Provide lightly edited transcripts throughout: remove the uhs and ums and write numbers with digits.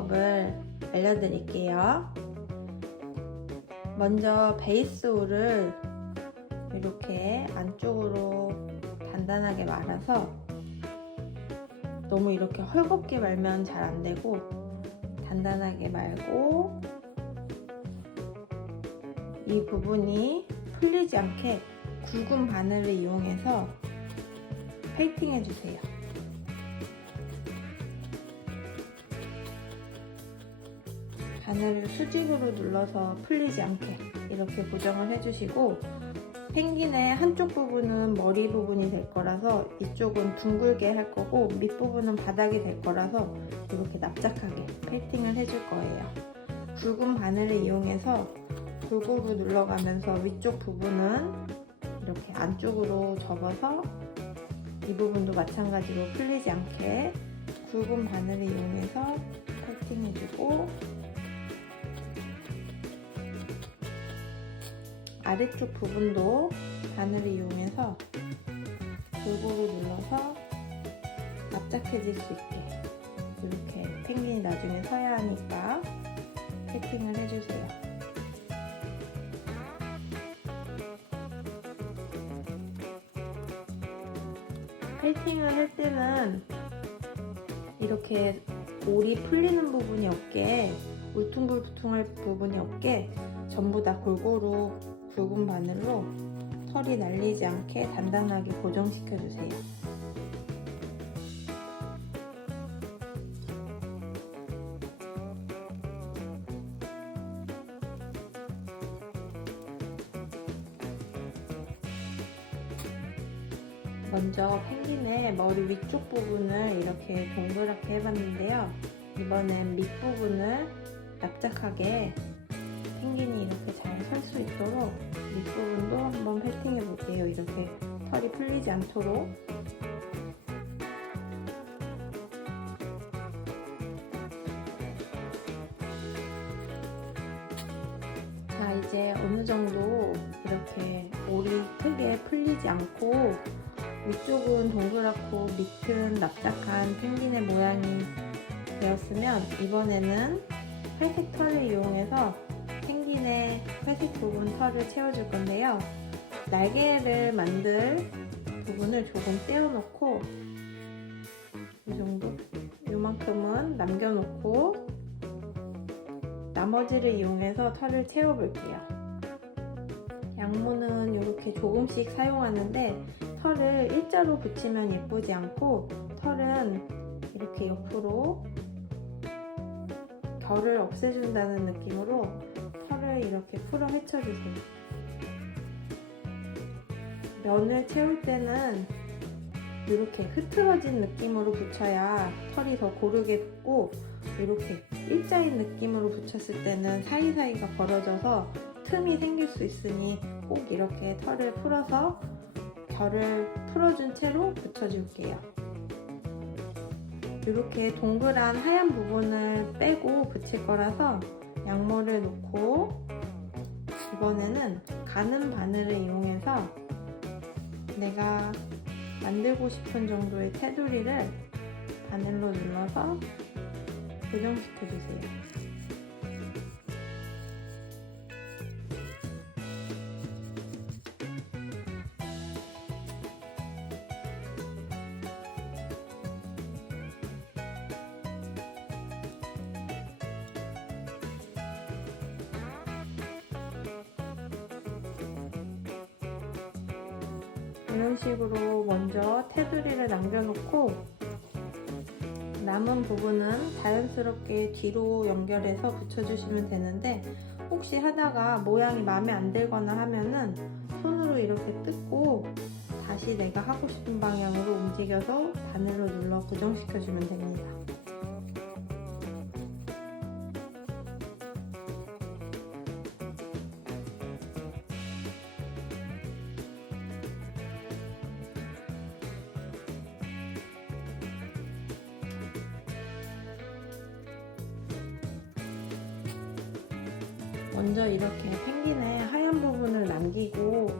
방법을 알려드릴게요. 먼저 베이스 울을 이렇게 안쪽으로 단단하게 말아서, 너무 이렇게 헐겁게 말면 잘 안되고 단단하게 말고 이 부분이 풀리지 않게 굵은 바늘을 이용해서 페이팅 해주세요. 바늘을 수직으로 눌러서 풀리지 않게 이렇게 고정을 해주시고, 펭귄의 한쪽 부분은 머리 부분이 될 거라서 이쪽은 둥글게 할 거고, 밑부분은 바닥이 될 거라서 이렇게 납작하게 페이팅을 해줄 거예요. 굵은 바늘을 이용해서 골고루 눌러가면서 위쪽 부분은 이렇게 안쪽으로 접어서 이 부분도 마찬가지로 풀리지 않게 굵은 바늘을 이용해서 페이팅 해주고, 아래쪽 부분도 바늘을 이용해서 골고루 눌러서 납작해질 수 있게, 이렇게 펭귄이 나중에 서야 하니까 페이팅을 해주세요. 페이팅을 할 때는 이렇게 올이 풀리는 부분이 없게, 울퉁불퉁할 부분이 없게 전부 다 골고루 굵은 바늘로 털이 날리지 않게 단단하게 고정시켜 주세요. 먼저 펭귄의 머리 위쪽 부분을 이렇게 동그랗게 해봤는데요. 이번엔 밑부분을 납작하게 펭귄이 이렇게 잘 설 수 있도록 밑부분도 한번 페이팅해 볼게요. 이렇게 털이 풀리지 않도록. 자, 이제 어느 정도 이렇게 올이 크게 풀리지 않고 위쪽은 동그랗고 밑은 납작한 펭귄의 모양이 되었으면, 이번에는 회색 털을 이용해서 펭귄의 회색 부분 털을 채워줄 건데요. 날개를 만들 부분을 조금 떼어놓고, 이 정도? 요만큼은 남겨놓고 나머지를 이용해서 털을 채워볼게요. 양모는 이렇게 조금씩 사용하는데, 털을 일자로 붙이면 예쁘지 않고 털은 이렇게 옆으로 결을 없애준다는 느낌으로 털을 이렇게 풀어 헤쳐주세요. 면을 채울 때는 이렇게 흐트러진 느낌으로 붙여야 털이 더 고르게 붙고, 이렇게 일자인 느낌으로 붙였을 때는 사이사이가 벌어져서 틈이 생길 수 있으니 꼭 이렇게 털을 풀어서 결을 풀어준 채로 붙여줄게요. 이렇게 동그란 하얀 부분을 빼고 붙일 거라서 양모를 놓고, 이번에는 가는 바늘을 이용해서 내가 만들고 싶은 정도의 테두리를 바늘로 눌러서 고정시켜주세요. 이런 식으로 먼저 테두리를 남겨놓고, 남은 부분은 자연스럽게 뒤로 연결해서 붙여주시면 되는데, 혹시 하다가 모양이 마음에 안 들거나 하면은 손으로 이렇게 뜯고 다시 내가 하고 싶은 방향으로 움직여서 바늘로 눌러 고정시켜주면 됩니다. 먼저 이렇게 펭귄의 하얀 부분을 남기고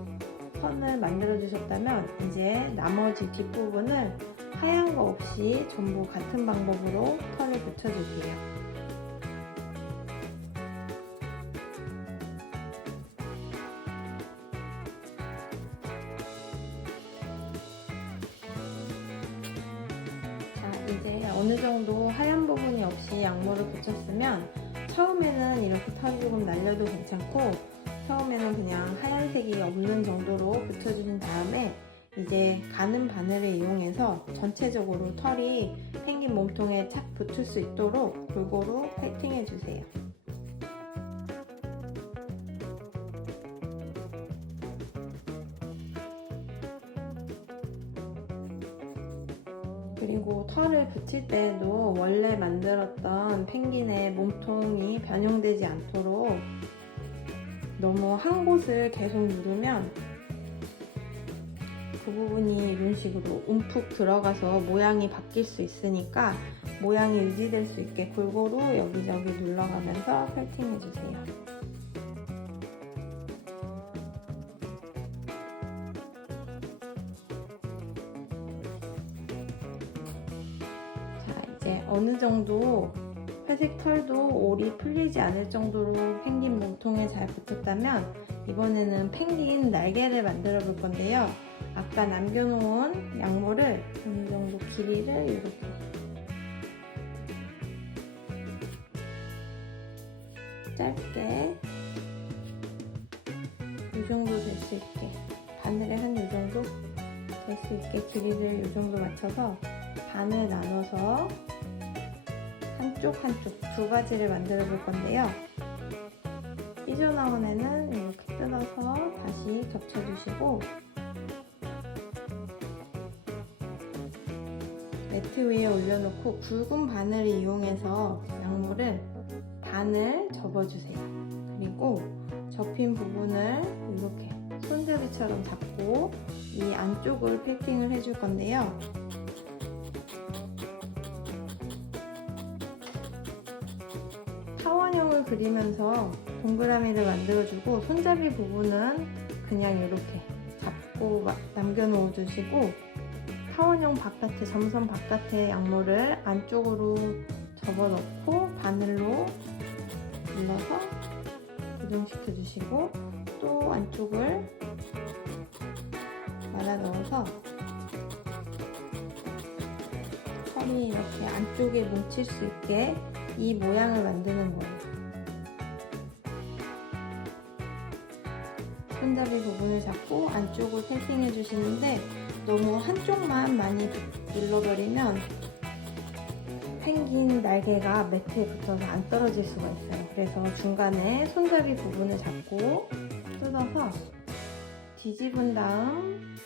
선을 만들어 주셨다면, 이제 나머지 뒷부분을 하얀 거 없이 전부 같은 방법으로 털을 붙여줄게요. 이제 어느 정도 하얀 부분이 없이 양모를 붙였으면 처음에는 이렇게 털이 조금 날려도 괜찮고 처음에는 그냥 하얀색이 없는 정도로 붙여주신 다음에 이제 가는 바늘을 이용해서 전체적으로 털이 펭귄 몸통에 착 붙을 수 있도록 골고루 패팅해 주세요. 그리고 털을 붙일 때도 원래 만들었던 펭귄의 몸통이 변형되지 않도록 너무 한 곳을 계속 누르면 그 부분이 이런 식으로 움푹 들어가서 모양이 바뀔 수 있으니까 모양이 유지될 수 있게 골고루 여기저기 눌러가면서 펠팅해주세요. 이제 어느 정도 회색 털도 올이 풀리지 않을 정도로 펭귄 몸통에 잘 붙었다면 이번에는 펭귄 날개를 만들어 볼 건데요. 아까 남겨놓은 양모를 어느 정도 길이를 이렇게 짧게 이 정도 될 수 있게 바늘에 한 이 정도 될 수 있게 길이를 이 정도 맞춰서 반을 나눠서 한쪽 두 가지를 만들어 볼 건데요. 삐져나온 애는 이렇게 뜯어서 다시 겹쳐주시고 매트 위에 올려놓고 굵은 바늘을 이용해서 양모를 반을 접어주세요. 그리고 접힌 부분을 이렇게 손잡이처럼 잡고 이 안쪽을 패팅을 해줄 건데요. 타원형을 그리면서 동그라미를 만들어주고 손잡이 부분은 그냥 이렇게 잡고 남겨놓아 주시고 타원형 바깥에 점선 바깥에 양모를 안쪽으로 접어넣고 바늘로 눌러서 고정시켜 주시고 또 안쪽을 말아 넣어서 털이 이렇게 안쪽에 뭉칠 수 있게 이 모양을 만드는 거예요. 손잡이 부분을 잡고 안쪽을 패팅해 주시는데 너무 한쪽만 많이 눌러버리면 펭귄 날개가 매트에 붙어서 안 떨어질 수가 있어요. 그래서 중간에 손잡이 부분을 잡고 뜯어서 뒤집은 다음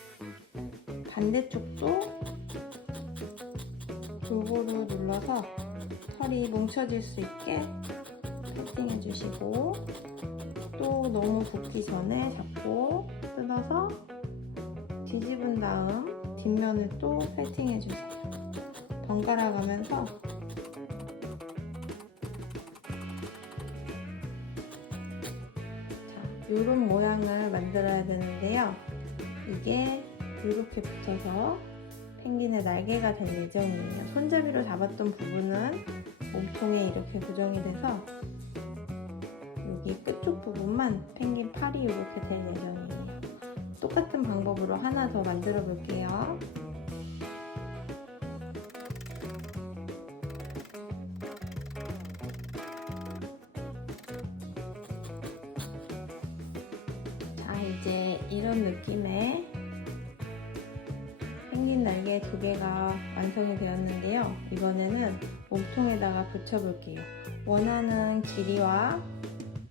반대쪽도 골고루 눌러서 털이 뭉쳐질 수 있게 패팅해 주시고 또 너무 붓기 전에 잡고 뜯어서 뒤집은 다음 뒷면을 또 패팅해 주세요. 번갈아 가면서 이런 모양을 만들어야 되는데요. 이게 이렇게 붙어서 펭귄의 날개가 될 예정이에요. 손잡이로 잡았던 부분은 몸통에 이렇게 고정이 돼서 여기 끝쪽 부분만 펭귄 팔이 이렇게 될 예정이에요. 똑같은 방법으로 하나 더 만들어 볼게요. 자, 이제 이런 느낌의 펭귄 날개 두 개가 완성이 되었는데요. 이번에는 몸통에다가 붙여볼게요. 원하는 길이와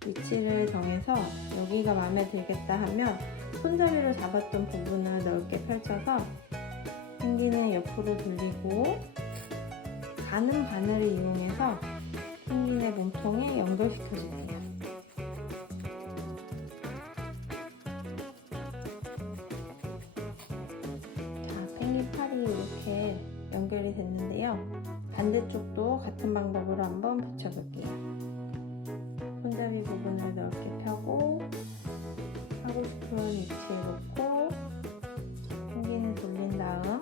위치를 정해서 여기가 마음에 들겠다 하면 손잡이로 잡았던 부분을 넓게 펼쳐서 펭귄을 옆으로 돌리고 가는 바늘을 이용해서 펭귄의 몸통에 연결시켜주세요. 자, 펭귄 팔이 이렇게 연결이 됐는데요. 반대쪽도 같은 방법으로 한번 붙여볼게요. 손잡이 부분을 넓게 펴고 하고 싶은 위치에 놓고 펭귄을 돌린 다음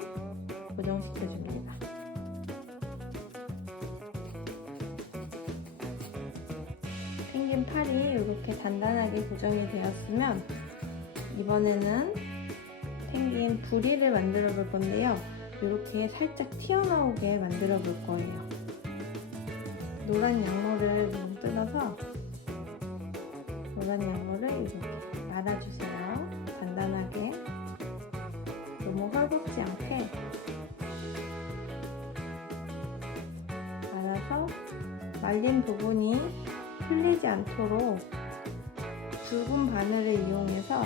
고정시켜줍니다. 펭귄 팔이 이렇게 단단하게 고정이 되었으면 이번에는 펭귄 부리를 만들어 볼 건데요. 이렇게 살짝 튀어나오게 만들어 볼 거예요. 노란 양모를 좀 뜯어서 노란 양모를 이렇게 말아주세요. 간단하게, 너무 헐겁지 않게 말아서 말린 부분이 풀리지 않도록 굵은 바늘을 이용해서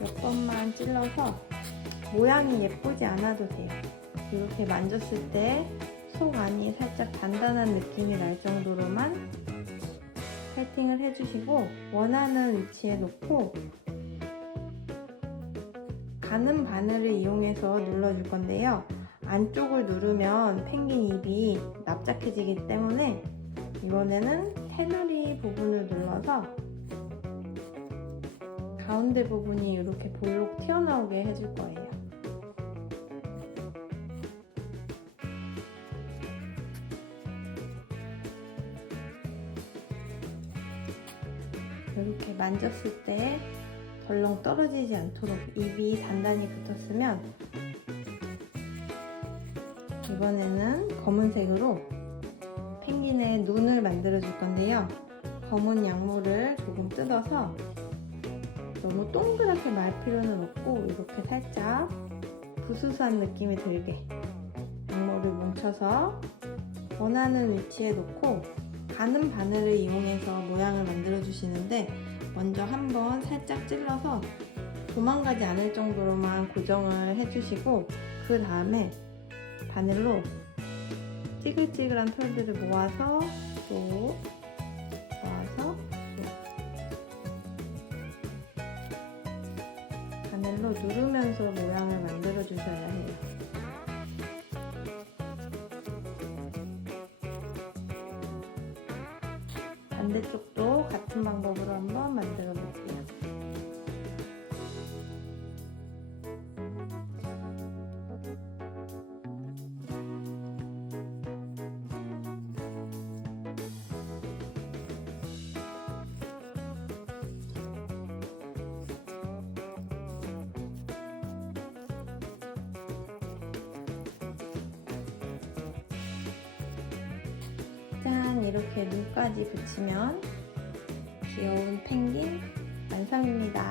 몇 번만 찔러서 모양이 예쁘지 않아도 돼요. 이렇게 만졌을 때 속 안이 살짝 단단한 느낌이 날 정도로만 세팅을 해주시고, 원하는 위치에 놓고 가는 바늘을 이용해서 눌러줄 건데요. 안쪽을 누르면 펭귄 입이 납작해지기 때문에 이번에는 테두리 부분을 눌러서 가운데 부분이 이렇게 볼록 튀어나오게 해줄 거예요. 이렇게 만졌을 때 덜렁 떨어지지 않도록 입이 단단히 붙었으면, 이번에는 검은색으로 펭귄의 눈을 만들어 줄 건데요. 검은 양모를 조금 뜯어서, 너무 동그랗게 말 필요는 없고 이렇게 살짝 부스스한 느낌이 들게 양모를 뭉쳐서 원하는 위치에 놓고 가는 바늘을 이용해서 모양을 만들어 주시는데, 먼저 한번 살짝 찔러서 도망가지 않을 정도로만 고정을 해주시고, 그 다음에 바늘로 찌글찌글한 털들을 모아서 또 모아서 또 바늘로 누르면서 모양을 만들어 주셔야 해요. 반대쪽도 같은 방법으로 한번 만들어 볼게요. 짠! 이렇게 눈까지 붙이면 귀여운 펭귄 완성입니다.